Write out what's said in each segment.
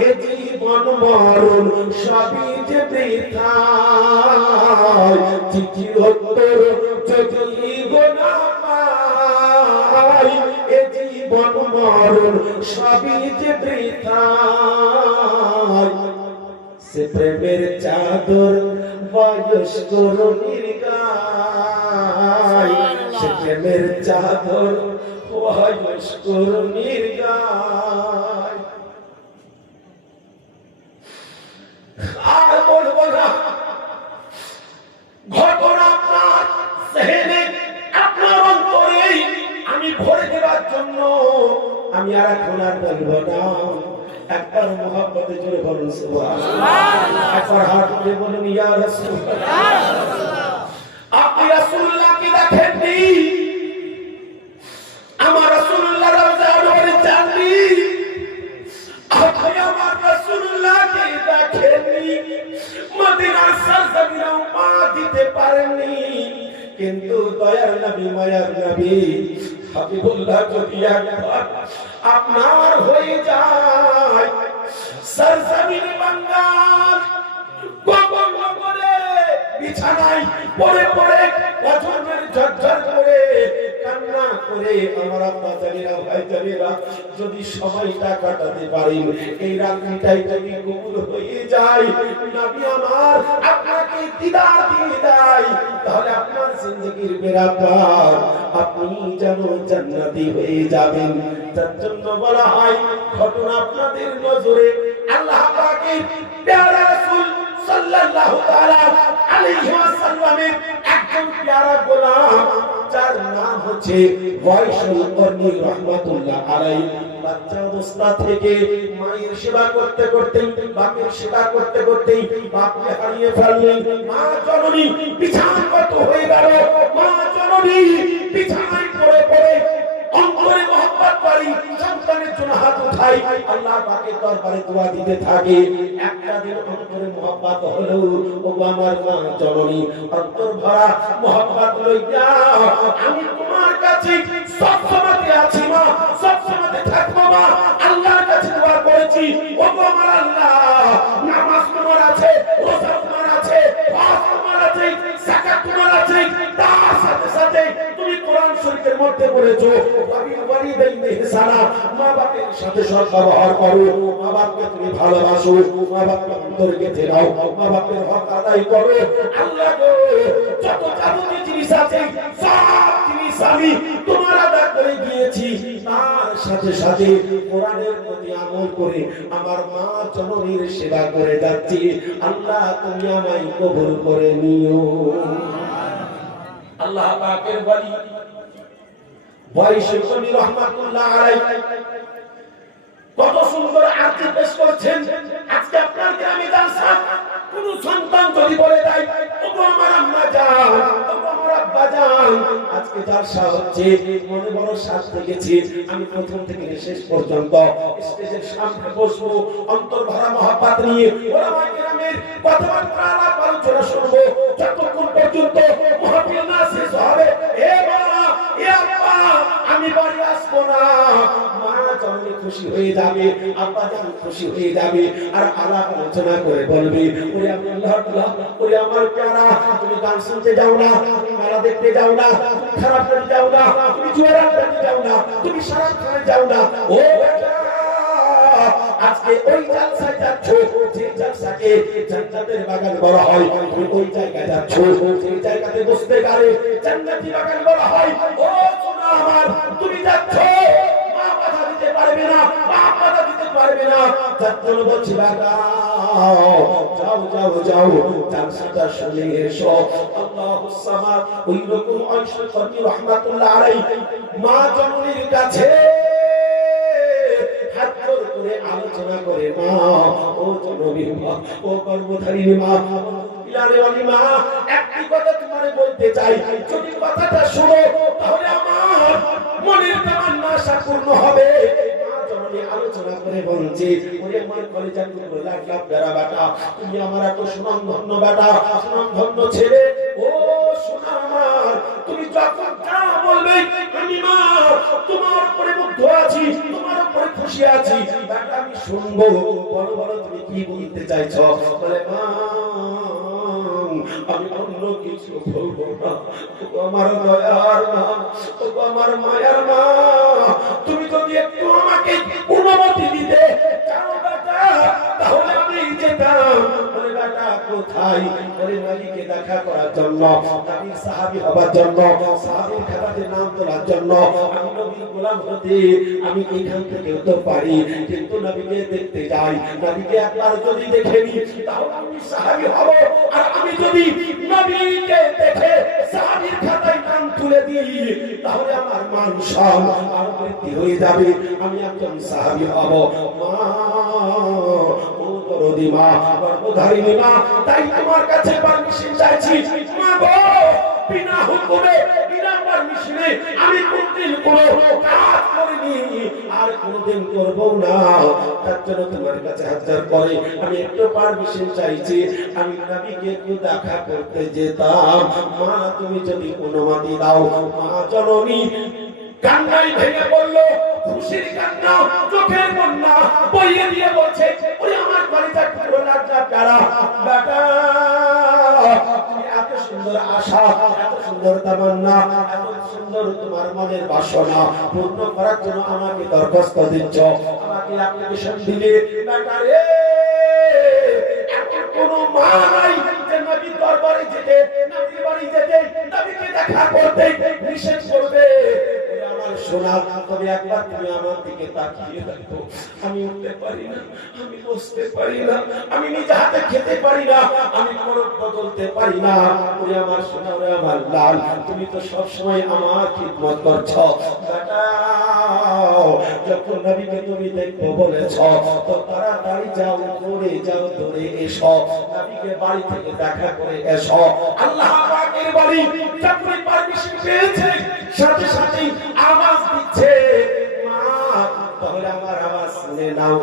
এ জীবন মরণ সবই যে বৃথা চিঠির উত্তর যদি গোনা পাই এ জীবন মরণ সবই যে বৃথা সে প্রেমের চাদর বয়স্ক নির্গায় সে প্রেমের চাদর বয়স্ক নির্গায় আর বলবো না ঘটনা আপনার সেহেনে আপনার অন্তরে আমি ভরে দেওয়ার জন্য আমি আর এখন আর বলবো না একবার মোহাব্বতে জোরে বলুন সুবহানাল্লাহ একবার হাত তুলে বলুন ইয়া রাসূলুল্লাহ আপনি রাসূলুল্লাহকে দেখেননি আমার রাসূলুল্লাহ রওজা আনোয়ারে যাননি আপনি আমার রাসূলুল্লাহকে দেখেননি মদিনার সরজমিনেও পা দিতে পারেননি কিন্তু দয়ার নবী মায়ার নবী হাবিবুল্লাহ যদি একবার আপনার হয়ে যায় সরজমিনে বাংলার গোপন নগরে বিছানায় পড়ে পড়ে অঝরের ঝরঝর করে কান্না করে আমার আব্বা জানেরা ভাই জানেরা যদি সময়টা কাটাতে পারেন এই রাত্রিটাই যদি কবুল হয়ে যায় নবী আমার আপনাকে দিদার দিয়ে দেয় তাহলে আপনার জিন্দেগির বেড়াপার আপনি যেন জান্নাতি হয়ে যাবেন তার জন্য বলা হয় ঘটনা আপনাদের নজরে আল্লাহ পাকের প্যারা রাসূল সাল্লাল্লাহু তাআলা আলাইহি ওয়াসাল্লামের একজন প্যারা গোলাম যার নাম হচ্ছে ওয়াইসুল করনি রাহমাতুল্লাহ আলাইহি বাচ্চা অবস্থা থেকে মায়ের সেবা করতে করতে বাপের সেবা করতে করতে বাপকে হারিয়ে ফেললেন মা জননী বিছানাগত হয়ে গেল মা জননী বিছানায় পড়ে পড়ে অন্তরে মহব্বত করি সন্তানের জন্য হাত উঠাই আল্লাহ পাকের দরবারে দোয়া দিতে থাকে একটা দিন অন্তরে মহব্বত হলো ও আমার মা জননী অন্তর ভরা মহব্বত লইয়া আমি তোমার কাছে সব সময় আছি মা সব সময় থাকবো মা আল্লাহর কাছে দোয়া করেছি ও আমার আল্লাহ নামাজ তোমার আছে রোজা তোমার আছে হজ তোমার আছে যাকাত তোমার আছে তার সাথে সাথে তুমি কোরআন শরীফের মধ্যে পড়েছো ওয়ালিদাইনি ইহসানা মা বাবার সাথে সৎ ব্যবহার করো মা বাবাকে তুমি ভালোবাসো মা বাবার অন্তরে গেঁথে দাও মা বাবার হক আদায় করো আল্লাহ গো যত যাবতীয় জিনিস আছে সব জিনিস আমি তোমার আদা করে দিয়েছি তার সাথে সাথে কোরআনের প্রতি আমল করে আমার মা জননীর সেবা করে যাচ্ছি আল্লাহ তুমি আমায় কবুল করে নিও আল্লাহ পাকের ওয়ালি ওয়াইসুল করনি রাহমাতুল্লাহ আলাইহি কত সুন্দর আরতি পেশ করছেন আজকে আপনার গ্রামে জালসা কোন সন্তান যদি বলে দেয় ওগো আমার আম্মা জান ওগো আমার আব্বা জান আজকে জালসা হচ্ছে মনে বড় সাথ লেগেছে আমি প্রথম থেকে শেষ পর্যন্ত স্টেজের সামনে বসবো অন্তর ভরা মহব্বত নিয়ে ওলামা কিরামের কথাবার্তা আলাপ আলোচনা শুনবো যতক্ষণ পর্যন্ত মাহফিল না শেষ হবে এ বাবা এ আব্বা আমি বাড়ি আসবো না মা জননী খুশি হয়ে যাবে আব্বা জান খুশি হয়ে যাবে আর আলাপ আলোচনা করে বলবে ওরে আল্লাহ তাআলা ওরে আমার প্যারা তুমি গান শুনতে যাও না তুমি মেলা দেখতে যাও না তুমি খারাপ করে যাও না তুমি জুয়ার আড্ডাতে যাও না তুমি সারাত খানে যাও না ও বেটা আজকে ওই জালসায় যাচ্ছ যে জালসাকে জান্নাতের বাগান বলা হয় তুমি ওই জায়গায় যাচ্ছ যে জায়গাতে বসতে গেলে জান্নাতি বাগান বলা হয় ও সোনা আমার তুমি যাচ্ছ মা বাধা দিতে পারবে না বাপ বাধা দিতে পারবে না তার জন্য বলছি বাবা যাও যাও যাও জালসাটা শুনে এসো আল্লাহুস সামাদ ওই রকম ওয়াইসুল করনি রাহমাতুল্লাহ আলাইহি মা জননীর কাছে হাত জোড় করে আলোচনা করে মা ও জননী মা ও কর্মধারিণী মা ইলারে ওয়ালি মা একটি কথা তোমারে বলতে চাই যদি কথাটা শুনো তাহলে আমার মনের তামান্না আশা পূর্ণ হবে মা জননী আলোচনা করে বলছে ওরে আমার কলেজের টুকরো লাগলা প্যারা বেটা তুমি আমার এত সুনামধন্য বেটা সুনামধন্য ছেলে ও সোনা আমার তুমি যখন যা বলবে বলবে আমি মা তোমার উপরে মুগ্ধ আছি, তোমার উপরে খুশি আছি, বেটা আমি শুনবো, বলো বলো তুমি কি বলতে চাইছো? বলে মা আমি অন্য কিছু বলবো না, আমার দয়ার মা, আমার মায়ার মা, তুমি যদি একটু আমাকে অনুমতি দিতে চাও বেটা তাহলে আমি যেতাম। বলে বেটা কোথায়? বলে নবীকে দেখা করার জন্য, নবীর সাহাবী হবার জন্য, সাহাবীর খাতাতে নাম তোলার জন্য, আমি নবীর গোলাম হতে আমি এখান থেকে তো পারি, কিন্তু নবীকে দেখতে যাই, নবীকে একবার যদি দেখে নি তাহলে আমি সাহাবী হব। আর আমি যদি নবীকে দেখে সাহাবীর খাতায় নাম তুলে দিই তাহলে আমার মান সম্মান আরো বৃদ্ধি হয়ে যাবে, আমি একজন সাহাবী হব। মা ও দরদি মা, গর্ভধারিণী মা, তাই তোমার কাছে পারমিশন চাইছি মা গো, বিনা হুকুমে বিনা পারমিশনে আমি কোনদিন কোনো কাজ করিনি আর কোনদিন করব না, তার জন্য তোমার কাছে হাজার করে আমি একটু পারমিশন চাইছি, আমি নবীকে একটু দেখা করতে যেতাম। মা তুমি যদি অনুমতি দাও। মা জননী কান্নায় ভেঙে পড়লো, খুশির কান্না, চোখের বন্যা বইয়ে দিয়ে বলছে ওরে আমার কলিজার টুকরো লাড্ডা প্যারা বেটা, এত সুন্দর আশা, এত সুন্দর তামান্না, এত সুন্দর তোমার মনের বাসনা পূর্ণ করার জন্য আমাকে দরখাস্ত দিচ্ছ, আমাকে অ্যাপ্লিকেশন দিলে বেটা রে, এমন কোনো মা নাই যে নবীর দরবারে যেতে, নবীর বাড়ি যেতে, নবীকে দেখা করতে নিষেধ করবে। আমার সোনা, তবে একবার তুমি আমার দিকে তাকিয়ে দেখো, আমি উঠতে পারি না, আমি বসতে পারি না, আমি নিজে হাতে খেতে পারি না, আমি কোনো বদলতে পারি না। ওরে আমার সোনা, ওরে আমার লাল, তুমি তো সব সময় আমার খিদমত করছো বেটা, যখন নবীকে তুমি দেখবো বলেছ তো তাড়াতাড়ি যাও, দৌড়ে যাও, দৌড়ে এসো, নবীকে বাড়ি থেকে দেখা করে এসো। আল্লাহ পাকের বাড়ি যখন পারমিশন পেয়েছে সাথে সাথে আওয়াজ দিচ্ছে মা, তাহলে আমার আওয়াজ শুনে নাও।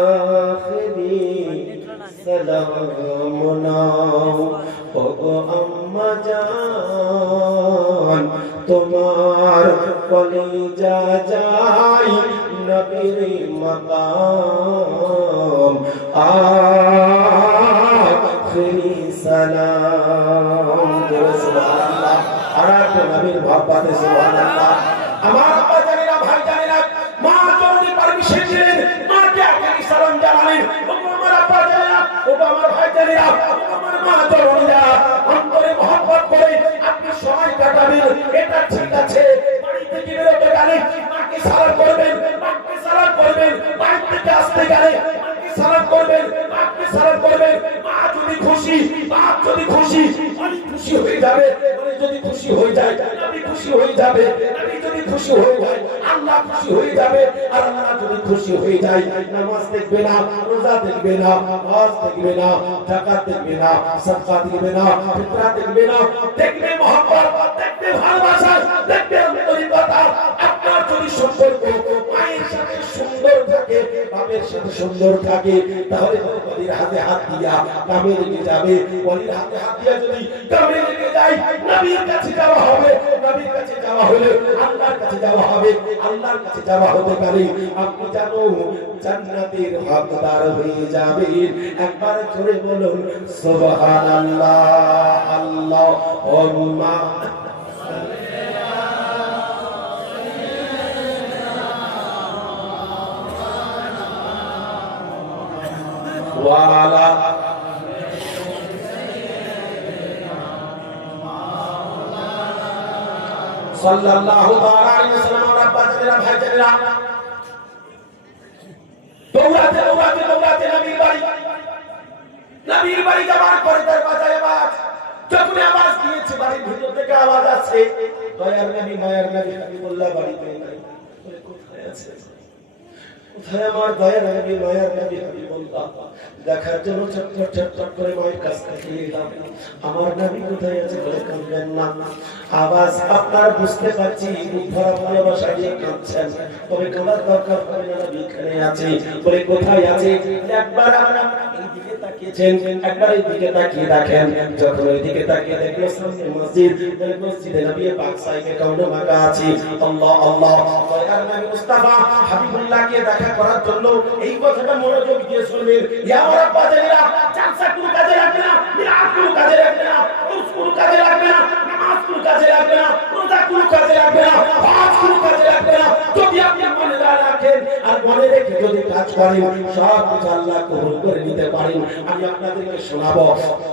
আখিরি সালাম নাও ওগো আম্মা জান, তোমার কলিজা যাই নবীর মাকাম, আখিরি সালাম। সুবহানাল্লাহ, আর তো নবীর ভাববাতে সুবহানাল্লাহ। আমার বাজারেরা ভাই জানেরা, মা জননী পারমিশন দিলেন, মাকে আখিরি সালাম জানালেন। ওগো আমার আব্বা জানেরা, ওগো আমার ভাই জানেরা, ওগো আমার মা জননীরা, অন্তরে মহব্বত করে আপনি সময় কাটাবেন, এটা ঠিক আছে। বাড়ি থেকে বেরোতে গেলে মাকে সালাম করবেন, মাকে সালাম করবেন, বাড়ি থেকে আসতে গেলে মাকে সালাম করবেন, মাকে সালাম করবেন। মা যদি খুশি, বাপ যদি খুশি, অনেক খুশি হয়ে যাবে। যদি খুশি হয়ে যায় নবী খুশি হয়ে যাবে, নবী যদি খুশি হয়ে যায় আল্লাহ খুশি হয়ে যাবে। আর আল্লাহ যদি খুশি হয়ে যায় নামাজ দেখবে না, রোজা দেখবে না, হজ দেখবে না, যাকাত দেখবে না, সাদকা দেখবে না, ফিতরা দেখবে না, দেখবে মহব্বত, দেখবে ভালোবাসা, দেখবে আন্তরিকতা। আপনার যদি সম্পর্ক মায়ের সাথে সুন্দর থাকে, বাবার সাথে সুন্দর থাকে, তাহলে ওলির হাতে হাত দিয়া কামে লেগে যাবে। ওলির হাতে হাত দিয়া যদি কামে লেগে যায় নবীর কাছে যাওয়া হবে, নবীর কাছে যাওয়া হলে আল্লাহর কাছে যাওয়া হবে, আল্লাহর কাছে যাওয়া হতে পারে আপনি জানো জান্নাতের হকদার হয়ে যাবেন। একবার জোরে বলুন সুবহানাল্লাহ। আল্লাহুম্মা ওয়া আলা সাল্লাল্লাহু আলাইহি ওয়াসাল্লাম। রাব্বা জানেরা ভাই জানেরা, দৌড়াতে দৌড়াতে দৌড়াতে নবীর বাড়ি যাওয়ার পরে দরজায় আওয়াজ, যখন আওয়াজ দিয়েছে বাড়ির ভিতর থেকে আওয়াজ আছে, দয়ার নবী মায়ার নবী হাবিবুল্লাহ বাড়িতে নাই। কোথায় আছে? কোথায় আমার দয়ার নবী মায়ার নবী হাবিবুল্লাহ? দেখার জন্য চটচট চটচট করে মায়ের কাছ থেকে এলাম। আমার নবী কোথায় আছে? বলে কাঁদবেন না, আওয়াজ আপনার বুঝতে পারছি, ভরা ভালোবাসা দিয়ে কাঁদছেন, তবে কাঁদার দরকার পড়ে না, নবী এখানে আছে। বলে কোথায় আছে? একবার আমরা এই দিকে তাকিয়ে তাকিয়েছেন, একবার এই দিকে তাকিয়ে দেখেন, যখন ওই দিকে তাকিয়ে দেখলো সামনে মসজিদ, মসজিদে নবী পাক সাইকে কাউনে মাকা আছে। আল্লাহ আল্লাহ, দয়ার নবী মুস্তাফা হাবিবুল্লাহকে দেখা করার জন্য এই কথাটা মনোযোগ দিয়ে শুনবেন। ইয়া আমার আব্বা জানেরা, জালসা কোনো কাজে লাগবে না, মিলাদ কোনো কাজে লাগবে না, উরস কোনো কাজে লাগবে না, নামাজ কোনো কাজে লাগবে না, রোজা কোনো কাজে লাগবে না, হজ কোনো কাজে লাগবে না। যদি আপনি মনে রাখেন আর মনে রেখে যদি কাজ করেন, সব কিছু আল্লাহ কবুল করে নিতে পারেন। আমি আপনাদেরকে শোনাবো,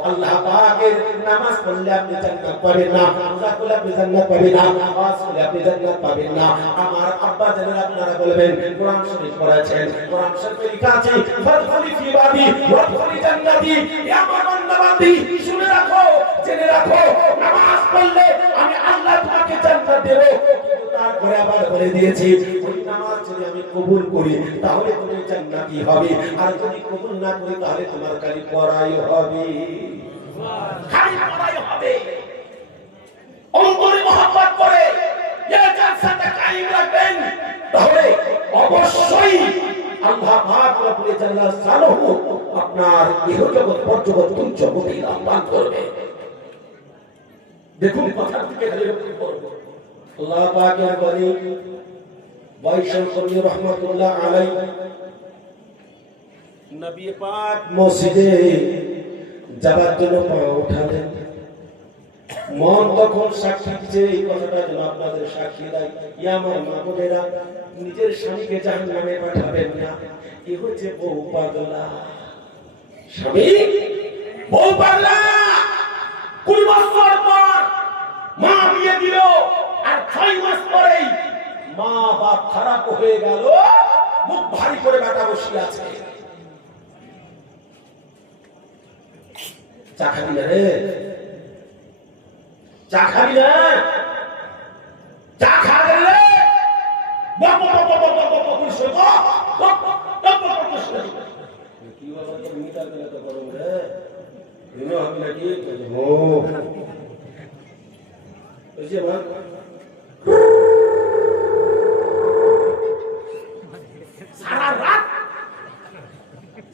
আল্লাহ পাকের নামাজ পড়লে আপনি জান্নাত পাবেন না, রোজা করলে আপনি জান্নাত পাবেন না, হজ করলে আপনি জান্নাত পাবেন না। আমার আব্বা জানেন আপনারা বলবেন কোরআন শরীফ পড়েছেন, কোরআন শরীফে লেখা আছে ফাদখুলি ফি ইবাদি ওয়াদখুলি জান্নাতি। ইয়া আমার বান্দাবান্দি, শুনে রাখো, জেনে রাখো, নামাজ পড়লে আমি আল্লাহ তোমাকে জান্নাত দেব। তারপরে আবার বলে দিয়েছি, ওই নামাজ যদি আমি কবুল করি তাহলে তুমি জান্নাতি হবে, আর যদি কবুল না করি তাহলে তোমার খালি পড়াই হবে, খালি পড়াই হবে। অন্তরে মহব্বত করে এই জালসাটা কায়েম রাখবেন, তাহলে অবশ্যই আল্লাহ পাক রব্বুল জাল্লাহ শানুহু আপনার ইহজগৎ পরজগৎ দুই জগতে দান করবে। দেখুন কথা থেকে খালি লক্ষ্য করব, আল্লাহ পাকের বলি বাইশাল কবি রহমাতুল্লাহ আলাইহি নবী পাক মসজিদে যাবার জন্য পা উঠালেন। মন তখন সাক্ষী দিচ্ছে, এই কথাটা যেন আপনাদের সাক্ষী দেয়। ইয়া আমার মা বোনেরা, নিজের স্বামীকে জাহান্নামে পাঠাবেন না। এ হচ্ছে বউ পাগলা স্বামী, বউ পাগলা। 20 বছর পর মা বিয়ে দিল, আর 6 মাস পরেই মা বাপ খারাপ হয়ে গেল, মুখ ভারী করে বেটা বসে আছে। চা খাবি না রে, চা খাবি না, চা খাবে রে, বাপ বাপ বাপ বাপ বাপ বাপ শুনো, বাপ বাপ বাপ শুনো। কি বলবো তো মিটার দিলে তো করব রে, দিনো আমি নাকি ও ওই যে বাপ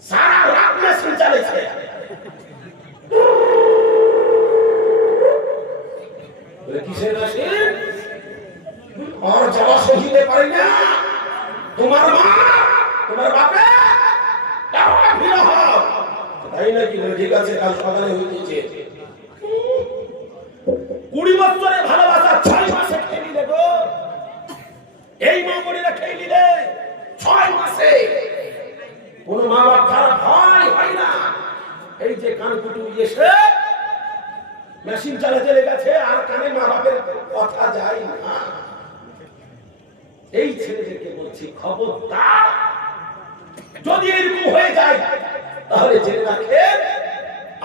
সারা রাত মেশিন চালাইছে। কিসের মেশিন? আর যাওয়া সহিতে পারি না, তোমার মা তোমার বাপে তাই নাকি? ঠিক আছে, কাল সকালে হইতেছে। 20 বছরে ভালোবাসা 6 মাসে খেয়ে নিলে গো, এই মা বোনেরা খেয়ে নিলে 6 মাসে। কোন মা বাপ খারাপ হয় না। এই যে কান কুটু এসে মেশিন চালাতে লেগেছে, আর কানে মা বাপের কথা যায় না। এই ছেলেদেরকে বলছি খবরদার, যদি এরকম হয়ে যায় তাহলে জেনে রাখেন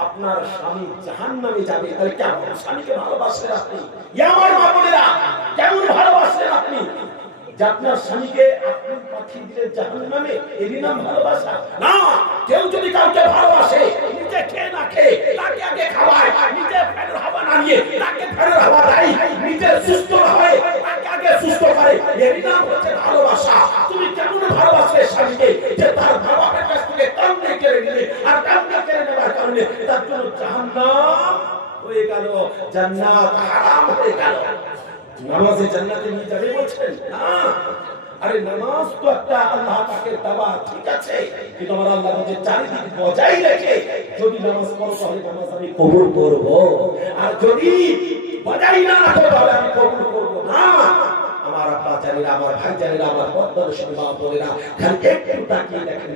আপনার স্বামী জাহান্নামে যাবে। তাহলে কেমন স্বামীকে ভালোবাসলেন আপনি? আমার মা বোনেরা, কেমন ভালোবাসলেন আপনি যে আপনার স্বামীকে আপনি পাঠিয়ে দিলেন জাহান্নামে? এরই নাম ভালোবাসা না। কেউ যদি কাউকে ভালোবাসে, নিজে খেয়ে না খেয়ে তাকে আগে খাওয়ায়, নিজে ফেরের হাওয়া না নিয়ে তাকে ফেরের হাওয়া দেয়, নিজে সুস্থ হয় তাকে আগে সুস্থ করে, এরই নাম হচ্ছে ভালোবাসা। তুমি কেমন ভালোবাসলে স্বামীকে যে তার বাবার কাছ থেকে কান্না কেড়ে নিলে, আর কান্না কেড়ে নেওয়ার কারণে তার জন্য জাহান্নাম হয়ে গেল, জান্নাত হারাম হয়ে গেল। নামাজে জান্নাতে নিয়ে যাবে বলছেন না? আরে নামাজ তো একটা আল্লাহ পাকের দাওয়া, ঠিক আছে, কিন্তু আমার আল্লাহ বলে চারিদিক বজায় রেখে যদি নামাজ পড়ো তাহলে নামাজ আমি কবুল করব, আর যদি বজায় না রাখো তাহলে আমি কবুল করব না। আমার আব্বা জানেরা, আমার ভাই জানেরা, আমার বন্ধুরা, সবাই বলেরা, খালি একটু তাকিয়ে দেখেন।